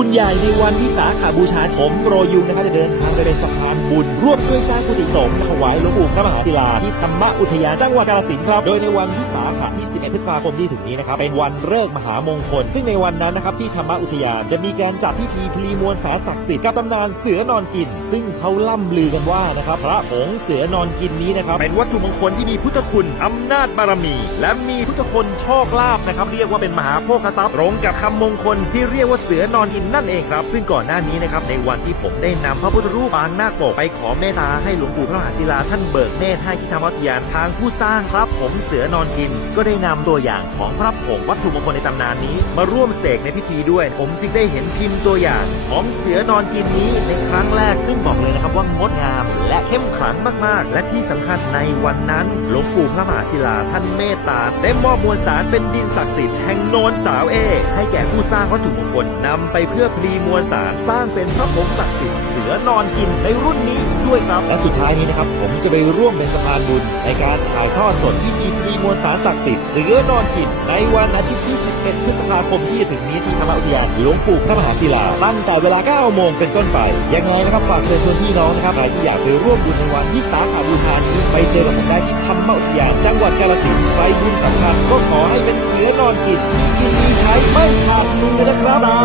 บุญใหญ่ในวันวิสาขาบูชาผมโปรยูนะครับจะเดินทางไปเป็นสะพานบุญ ร่วมช่วยสร้างกุฏิสงฆ์ถวายหลวงปู่พระมหาศิลาที่ธรรมอุทยานจังหวัดกาฬสินธุ์ครับ โดยในวันวิสาขะที่ 11 พฤษภาคมที่ถึงนี้นะครับ เป็นวันเลิกมหามงคล ซึ่งในวันนั้นนะครับที่ธรรมอุทยานจะมีการจัดพิธีพลีมวลสารศักดิ์สิทธิ์กับตำนานเสือนอนกิน ซึ่งเขาล่ำลือกันว่านะครับพระผงเสือนอนกินนี้นะครับเป็นวัตถุมงคลที่มีพุทธคุณอำนาจบารมี และมีพุทธคุณโชคลาภนะครับเรียกว่าเป็นมหาโภคทรัพย์ตรงกับคำมงคลที่เรียกว่าเสือนอนกินนั่นเองครับ ซึ่งก่อนหน้านี้นะครับในวันที่ผมได้นำพระพุทธรูปปางนาคปกไปขอเมตตาให้หลวงปู่พระมหาศิลาท่านเบิกเนตรให้ที่ธรรมอุทยานทางผู้สร้างพระผงเสือนอนกิน ก็ได้นำตัวอย่างของพระผงวัตถุมงคลในตำนานนี้ มาร่วมเสกในพิธีด้วย ผมจึงได้เห็นพิมพ์ตัวอย่างของเสือนอนกินนี้ในครั้งแรก ซึ่งบอกเลยนะครับว่างดงาม และเข้มขลังมากๆ และที่สำคัญในวันนั้นหลวงปู่พระมหาศิลาท่านเมตตาได้มอบมวลสารเป็นดินศักดิ์สิทธิ์แห่งโนนสาวเอให้แก่ผู้สร้างวัตถุมงคลนำไปเพื่อพื่อพลีมวลสารสร้างเป็นพระผงศักดิ์สิทธิ์เสือนอนกินในรุ่นนี้ด้วยครับ และสุดท้ายนี้นะครับ ผมจะไปร่วมเป็นสะพานบุญ ในการถ่ายทอดสดพิธีพลีมวลสารศักดิ์สิทธิ์เสือนอนกิน ในวันอาทิตย์ที่ 11 พฤษภาคมที่จะถึงนี้ที่ธรรมอุทยานหลวงปู่พระมหาศิลาตั้งแต่เวลา 9 โมงเป็นต้นไป ยังไงนะครับฝากเชิญชวนพี่น้องนะครับใครที่อยากไปร่วมบุญในวันวิสาขาบูชานี้ ไปเจอกับผมได้ที่ธรรมอุทยานจังหวัดกาฬสินธุ์ใครบุญสำคัญก็ขอให้เป็นเสือนอนกินมีกินมีใช้ไม่ขาดมือนะครับสา